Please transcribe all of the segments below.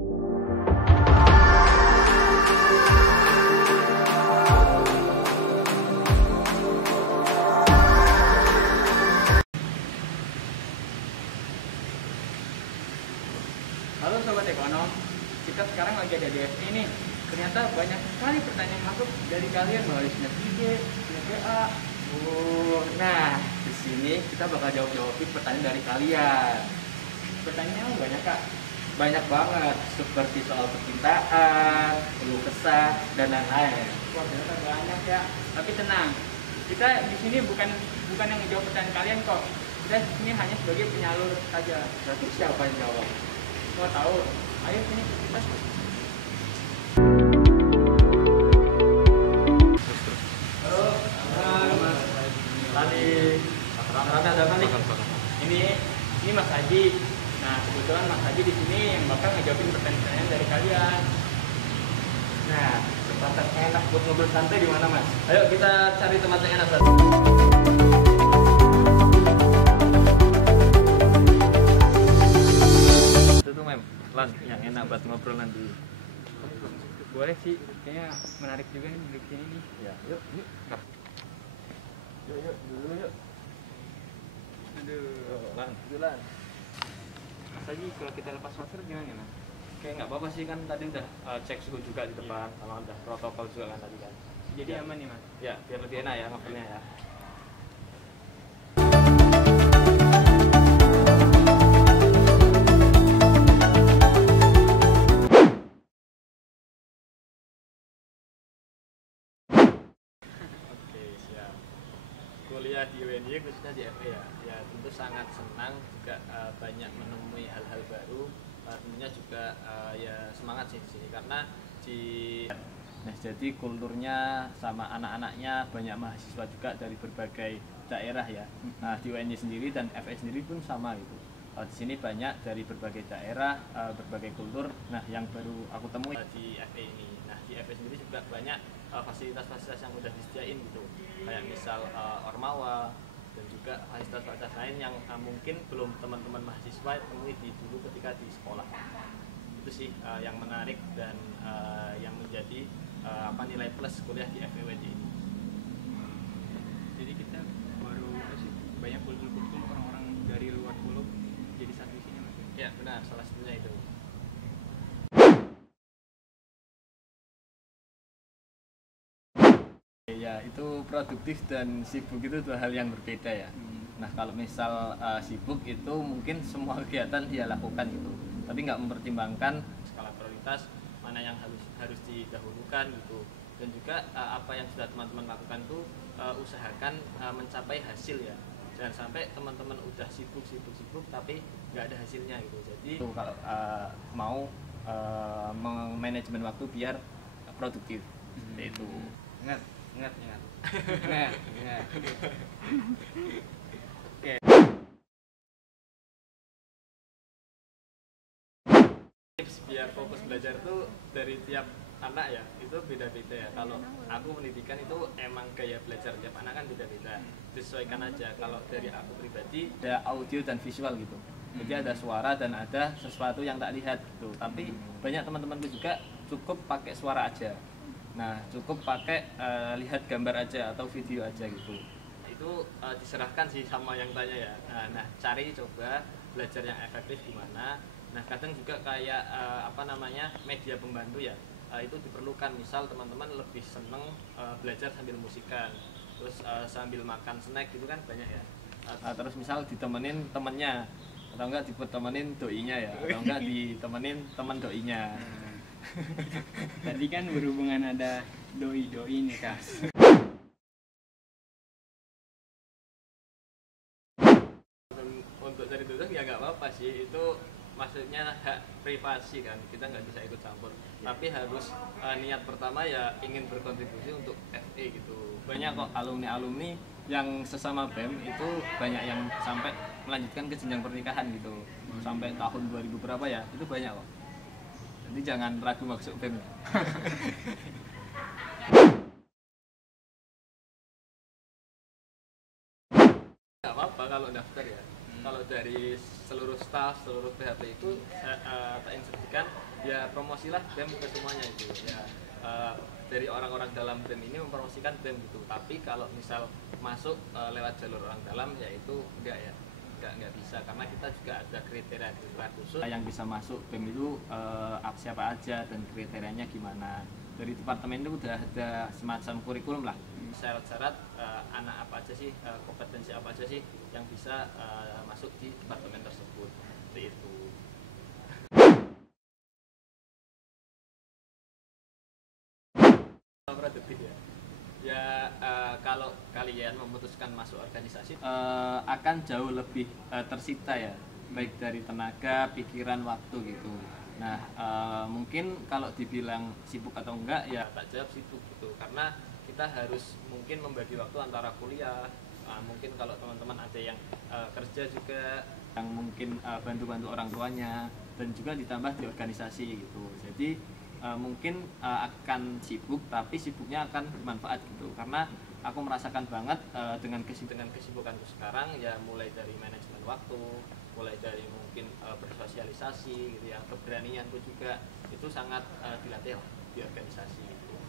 Halo Sobat Ekonom, kita sekarang lagi ada di FE nih. Ternyata banyak sekali pertanyaan masuk dari kalian melalui snap IG, snap WA. Nah, di sini kita bakal jawabin pertanyaan dari kalian. Pertanyaannya banyak Kak, banyak banget, seperti soal percintaan, keluh kesah, dan lain-lain. Wah, ternyata banyak ya. Tapi tenang, kita di sini bukan yang menjawab pertanyaan kalian kok. Kita di sini hanya sebagai penyalur saja. Berarti siapa yang jawab? Mau tahu? Ayo sini kita. Halo Mas Lali. Rata ada apa nih? Ini Mas Haji. Nah, kebetulan Mas Haji di sini yang bakal ngejawabin pertanyaan dari kalian. Nah, tempat yang enak buat ngobrol santai di mana Mas? Ayo kita cari tempat yang enak. Lan, yang enak buat ngobrol nanti. Boleh sih, kayaknya menarik juga nih duduk sini nih. Ya, yuk. Yuk, dulu yuk. Aduh, Lan. Mas Haji, kalau kita lepas masker gimana Mas? Kayak nggak apa-apa sih, kan tadi udah cek suhu juga di depan, sama udah protokol juga kan tadi kan. Jadi Ya. aman nih Mas? Ya, biar lebih enak ya ngobrolnya ya. Kuliah di UNY khususnya di FE ya tentu sangat senang juga, banyak menemui hal-hal baru, tentunya juga ya semangat sih di sini karena jadi kulturnya sama anak-anaknya banyak mahasiswa juga dari berbagai daerah ya. Nah, di UNY sendiri dan FE sendiri pun sama gitu. Di sini banyak dari berbagai daerah, berbagai kultur. Nah, yang baru aku temui di FE ini. Nah, di FE sendiri juga banyak fasilitas-fasilitas yang udah disediain gitu, kayak misal ormawa dan juga fasilitas-fasilitas lain yang mungkin belum teman-teman mahasiswa temui dulu ketika di sekolah. Itu sih yang menarik dan yang menjadi nilai plus kuliah di FEWJ ini. Jadi kita baru banyak kultur-kultur orang-orang dari luar pulau jadi satu di sini Mas. Ya benar, salah satunya itu. Ya, itu produktif dan sibuk itu dua hal yang berbeda ya. Nah, kalau misal sibuk itu mungkin semua kegiatan dia lakukan gitu, tapi nggak mempertimbangkan skala prioritas mana yang harus didahulukan gitu, dan juga apa yang sudah teman-teman lakukan tuh usahakan mencapai hasil ya. Jangan sampai teman-teman udah sibuk tapi nggak ada hasilnya gitu. Jadi kalau mau manajemen waktu biar produktif, itu. Ingat. Oke. Tips biar fokus belajar tuh dari tiap anak ya, itu beda-beda ya. Kalau aku pendidikan itu emang gaya belajar tiap anak kan beda-beda, disesuaikan aja. Kalau dari aku pribadi ada audio dan visual gitu, jadi ada suara dan ada sesuatu yang tak lihat gitu. Tapi banyak teman-temanku juga cukup pakai suara aja. Nah, cukup pakai lihat gambar aja atau video aja gitu. Itu diserahkan sih sama yang tanya ya. Nah, cari coba belajar yang efektif gimana. Nah, kadang juga kayak media pembantu ya. Itu diperlukan. Misal teman-teman lebih seneng belajar sambil musikan, terus sambil makan snack gitu kan banyak ya. Terus misal ditemenin temennya, atau enggak ditemenin doinya ya, atau enggak ditemenin teman doinya. Tadi kan berhubungan ada doi nih Kak. Untuk cari tugas ya nggak apa-apa sih, itu maksudnya hak privasi kan, kita nggak bisa ikut campur. Tapi harus niat pertama ya ingin berkontribusi untuk FE gitu. Banyak kok alumni yang sesama BEM itu banyak yang sampai melanjutkan ke jenjang pernikahan gitu, sampai tahun 2000 berapa ya, itu banyak kok. Jadi jangan ragu masuk BEM. Nggak apa-apa kalau daftar ya. Kalau dari seluruh staff, seluruh PHP itu tak instruksikan ya promosilah BEM ke semuanya itu ya. Dari orang-orang dalam BEM ini mempromosikan BEM gitu, tapi kalau misal masuk lewat jalur orang dalam ya itu enggak ya, enggak bisa, karena kita juga ada kriteria khusus yang bisa masuk BEM itu siapa aja dan kriterianya gimana. Dari departemen itu udah ada semacam kurikulum lah, syarat-syarat anak apa aja sih, kompetensi apa aja sih yang bisa masuk di departemen tersebut, seperti itu. Produktif ya, kalau kalian memutuskan masuk organisasi akan jauh lebih tersita ya, baik dari tenaga, pikiran, waktu gitu. Nah mungkin kalau dibilang sibuk atau enggak ya tak jawab sibuk gitu, karena kita harus mungkin membagi waktu antara kuliah, mungkin kalau teman-teman ada yang kerja juga, yang mungkin bantu-bantu orang tuanya, dan juga ditambah di organisasi gitu. Jadi mungkin akan sibuk, tapi sibuknya akan bermanfaat gitu, karena aku merasakan banget dengan kesibukanku sekarang ya, mulai dari manajemen waktu, mulai dari mungkin bersosialisasi gitu ya, keberanianku juga itu sangat dilatih di organisasi gitu.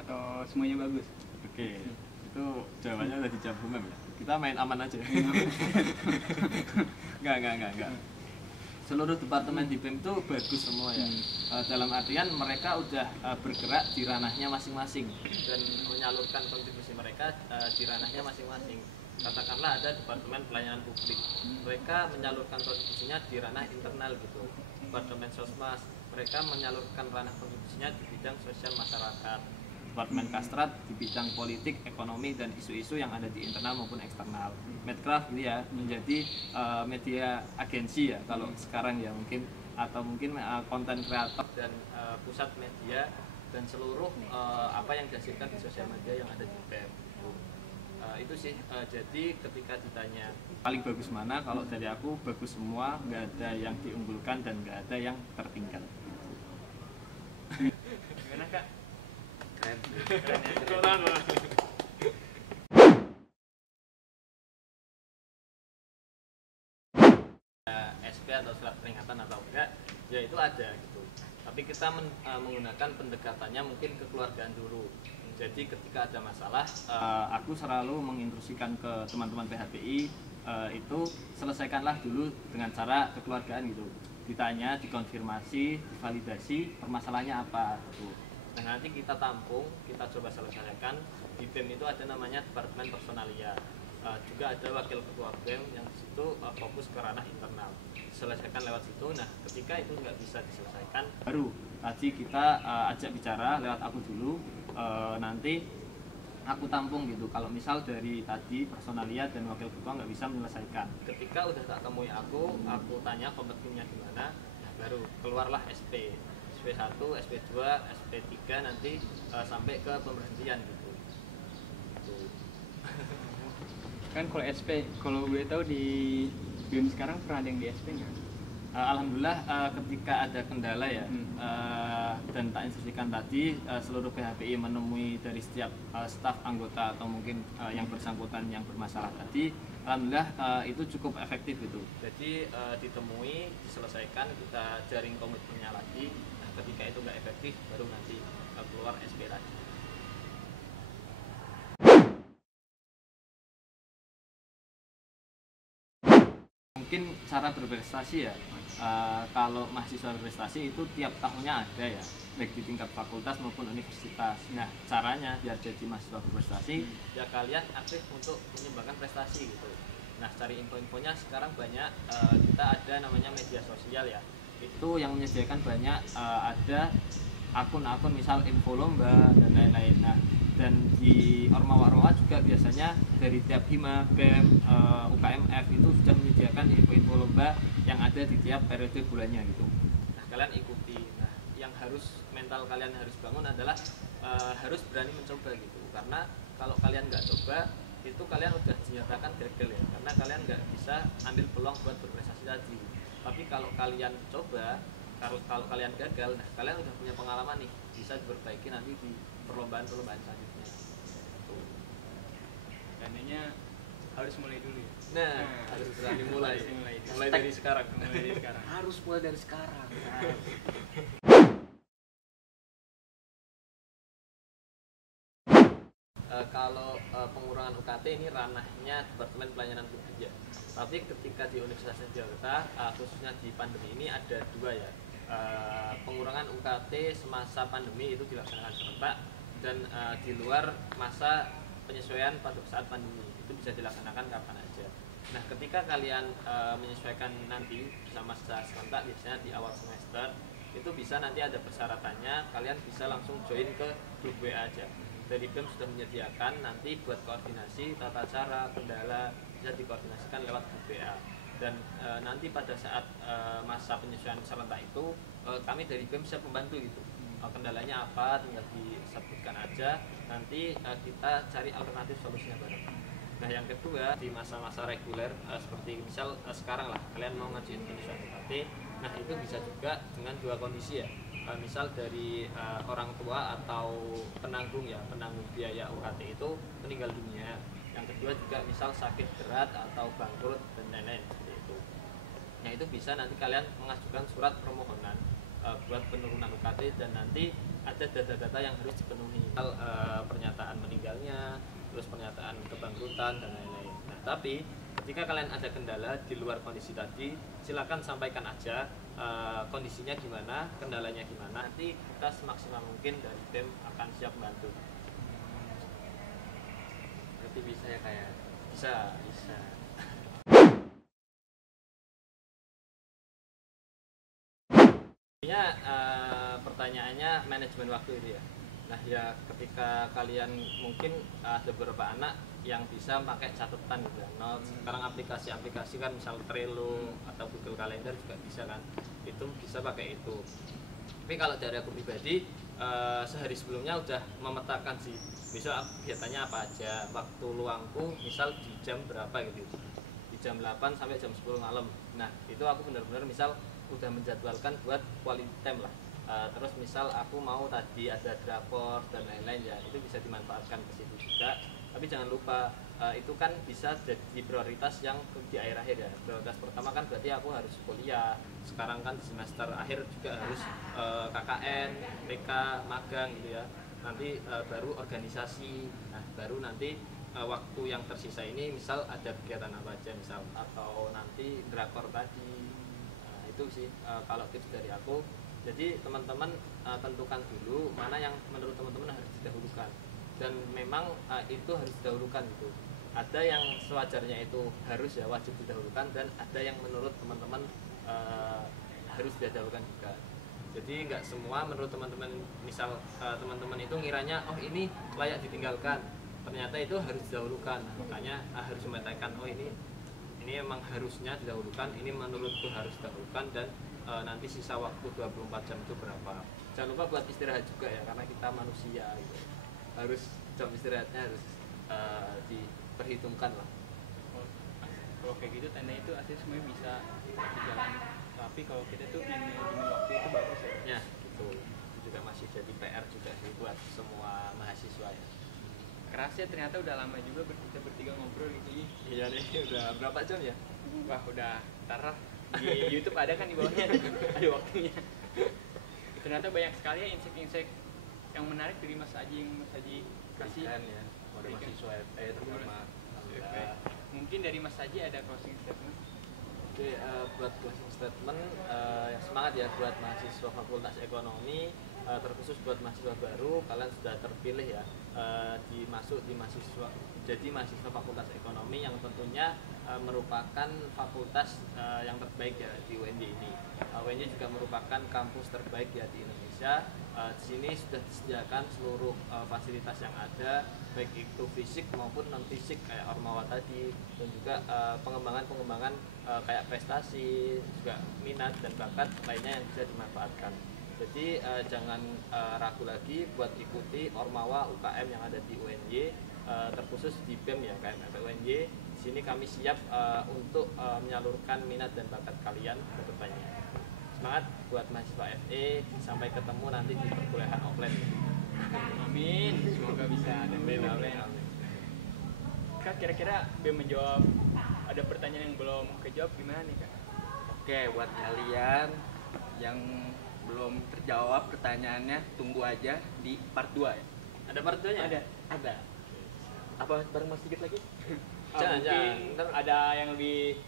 Atau semuanya bagus? Oke, itu jawabannya udah dijawab Humam ya. Kita main aman aja. Enggak. Seluruh departemen di BEM itu bagus semua ya. Dalam artian mereka udah bergerak di ranahnya masing-masing dan menyalurkan kontribusi mereka di ranahnya masing-masing. Katakanlah ada departemen pelayanan publik, mereka menyalurkan kontribusinya di ranah internal gitu. Departemen sosmas, mereka menyalurkan ranah kontribusinya di bidang sosial masyarakat. Departemen Kastrat di bidang politik, ekonomi, dan isu-isu yang ada di internal maupun eksternal. Medcraft gitu ya, menjadi media agensi ya kalau sekarang ya mungkin, atau mungkin konten kreator dan pusat media dan seluruh apa yang dihasilkan di sosial media yang ada di BEM. Itu sih, jadi ketika ditanya paling bagus mana, kalau dari aku bagus semua, nggak ada yang diunggulkan dan nggak ada yang tertinggal. Gimana Kak? Keren. SP atau surat peringatan atau enggak ya itu ada gitu, tapi kita menggunakan pendekatannya mungkin kekeluargaan dulu. Jadi ketika ada masalah aku selalu menginstruksikan ke teman-teman PHPI itu selesaikanlah dulu dengan cara kekeluargaan gitu, ditanya, dikonfirmasi, divalidasi permasalahannya apa gitu. Nah nanti kita tampung, kita coba selesaikan. Di BEM itu ada namanya Departemen Personalia, juga ada wakil ketua BEM yang disitu fokus ke ranah internal, selesaikan lewat situ. Nah ketika itu nggak bisa diselesaikan, baru tadi kita ajak bicara lewat aku dulu, nanti aku tampung gitu. Kalau misal dari tadi personalia dan wakil ketua nggak bisa menyelesaikan, ketika udah tak temui aku tanya kompetensinya gimana, nah, baru keluarlah SP, SP1, SP2, SP3, nanti sampai ke pemberhentian gitu. Kan kalau SP, kalau gue tahu di BEM sekarang pernah ada yang di SP nggak? Alhamdulillah ketika ada kendala ya, dan tak instruksikan tadi, seluruh PHPI menemui dari setiap staf anggota atau mungkin yang bersangkutan yang bermasalah tadi, alhamdulillah itu cukup efektif gitu. Jadi ditemui, diselesaikan, kita jaring komitmennya lagi. Nah, ketika itu nggak efektif, baru nanti keluar SP lagi. Mungkin cara berprestasi ya, kalau mahasiswa berprestasi itu tiap tahunnya ada ya, baik di tingkat fakultas maupun universitas. Nah caranya biar jadi mahasiswa berprestasi ya kalian aktif untuk menyumbangkan prestasi gitu. Nah cari info-infonya sekarang banyak, kita ada namanya media sosial ya, itu yang menyediakan banyak, ada akun-akun misal info lomba dan lain-lain. Nah dan di ormawa-ormawa juga biasanya dari tiap hima, BEM, UKMF itu sudah menyediakan info-info lomba yang ada di tiap periode bulannya gitu. Nah kalian ikuti. Nah yang harus mental kalian harus bangun adalah harus berani mencoba gitu, karena kalau kalian nggak coba itu kalian udah dinyatakan gagal ya, karena kalian nggak bisa ambil peluang buat berprestasi tadi. Tapi kalau kalian coba, kalau kalian gagal, nah kalian udah punya pengalaman nih, bisa diperbaiki nanti di perlombaan selanjutnya. Seandainya harus mulai dulu ya. Nah, harus berani mulai. Mulai dari sekarang. Harus mulai dari sekarang. Kalau pengurangan UKT ini ranahnya Departemen Pelayanan Publik ya. Tapi ketika di Universitas Jakarta, khususnya di pandemi ini ada dua ya. Pengurangan UKT semasa pandemi itu dilaksanakan serentak, dan di luar masa penyesuaian pada saat pandemi itu bisa dilaksanakan kapan aja. Nah, ketika kalian menyesuaikan nanti sama masa serentak, biasanya di awal semester itu bisa nanti ada persyaratannya, kalian bisa langsung join ke grup WA aja. Dari BEM sudah menyediakan nanti buat koordinasi tata cara kendala bisa dikoordinasikan lewat grup WA. Dan nanti pada saat masa penyesuaian serentak itu kami dari BEM siap membantu gitu. Kendalanya apa tinggal disebutkan aja, nanti kita cari alternatif solusinya bareng. Nah, yang kedua di masa-masa reguler seperti misal sekarang lah kalian mau ngajuin penyesuaian UKT, nah itu bisa juga dengan dua kondisi ya. Misal dari orang tua atau penanggung biaya UKT itu meninggal dunia. Yang kedua juga misal sakit berat atau bangkrut dan lain-lain seperti itu. Nah, itu bisa nanti kalian mengajukan surat permohonan buat penurunan UKT, dan nanti ada data-data yang harus dipenuhi. Misal pernyataan meninggalnya, terus pernyataan kebangkrutan dan lain-lain. Nah, tapi ketika kalian ada kendala di luar kondisi tadi, silakan sampaikan aja kondisinya gimana, kendalanya gimana. Nanti kita semaksimal mungkin dari BEM akan siap membantu. Berarti bisa ya kayak Bisa. Intinya pertanyaannya manajemen waktu itu ya. Nah, ya ketika kalian mungkin ada beberapa anak yang bisa pakai catatan gitu ya. Notes. Sekarang aplikasi-aplikasi kan misal Trello atau Google Calendar juga bisa kan. Itu bisa pakai itu. Tapi kalau dari aku pribadi sehari sebelumnya udah memetakan sih. Misal kegiatannya apa aja, waktu luangku misal di jam berapa gitu. Di jam 8 sampai jam 10 malam. Nah, itu aku benar-benar misal udah menjadwalkan buat quality time lah. Terus misal aku mau tadi ada drakor dan lain-lain ya, itu bisa dimanfaatkan ke situ juga. Tapi jangan lupa itu kan bisa jadi prioritas yang di akhir-akhir ya. Prioritas pertama kan berarti aku harus kuliah. Sekarang kan di semester akhir juga harus KKN, PK, magang gitu ya. Nanti baru organisasi. Nah, baru nanti waktu yang tersisa ini misal ada kegiatan apa aja misal, atau nanti drakor tadi. Itu sih kalau tips dari aku. Jadi teman-teman tentukan dulu mana yang menurut teman-teman harus didahulukan, dan memang itu harus didahulukan gitu. Ada yang sewajarnya itu harus ya wajib didahulukan, dan ada yang menurut teman-teman harus didahulukan juga. Jadi nggak semua menurut teman-teman, misal teman-teman itu ngiranya oh ini layak ditinggalkan, ternyata itu harus didahulukan. Makanya harus memetakan oh ini emang harusnya didahulukan, ini menurutku harus didahulukan, dan nanti sisa waktu 24 jam itu berapa. Jangan lupa buat istirahat juga ya, karena kita manusia gitu. Harus jam istirahatnya harus diperhitungkan lah. Kalau kayak gitu tanda itu asli semuanya bisa dijalani. Tapi kalau kita tuh manajemen waktu itu bagus ya. Ya, gitu. Itu juga masih jadi PR juga sih buat semua mahasiswa ya. Kerasnya ternyata udah lama juga kita bertiga ngobrol gitu. Iya nih, udah berapa jam ya? Wah, udah ntar di YouTube ada kan di bawahnya ada waktunya. Ternyata banyak sekali ya insight-insight yang menarik dari Mas Aji yang Mas Aji kasih ya. Ada mahasiswa FE terutama. Mungkin dari Mas Aji ada closing statement. Oke, buat closing statement yang semangat ya buat mahasiswa Fakultas Ekonomi, terkhusus buat mahasiswa baru, kalian sudah terpilih ya jadi mahasiswa Fakultas Ekonomi, yang tentunya merupakan fakultas yang terbaik ya di UNJ ini. UNJ juga merupakan kampus terbaik ya di Indonesia. Di sini sudah disediakan seluruh fasilitas yang ada, baik itu fisik maupun non fisik kayak Ormawa tadi, dan juga pengembangan kayak prestasi, juga minat dan bakat lainnya yang bisa dimanfaatkan. Jadi jangan ragu lagi buat ikuti Ormawa UKM yang ada di UNJ, terkhusus di BEM ya, KMF UNJ. Di sini kami siap untuk menyalurkan minat dan bakat kalian ke depannya. Semangat buat mahasiswa FE, sampai ketemu nanti di perkuliahan offline. Amin, semoga bisa dan Amin. Kak, kira-kira biar menjawab ada pertanyaan yang belum kejawab gimana nih Kak? Oke, buat kalian yang belum terjawab pertanyaannya, tunggu aja di part 2 ya. Ada part 2-nya? Ada. Apa bareng Mas Sigit lagi? Mungkin ada yang lebih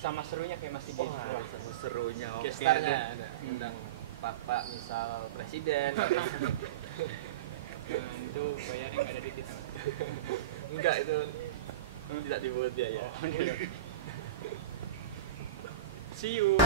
sama serunya kayak Mas Sigit. Wah, sama serunya. Oke. Gestarnya ada. Undang Bapak misal presiden. Itu bayarnya nggak ada di kita. Enggak, itu tidak dibuat biaya. See you.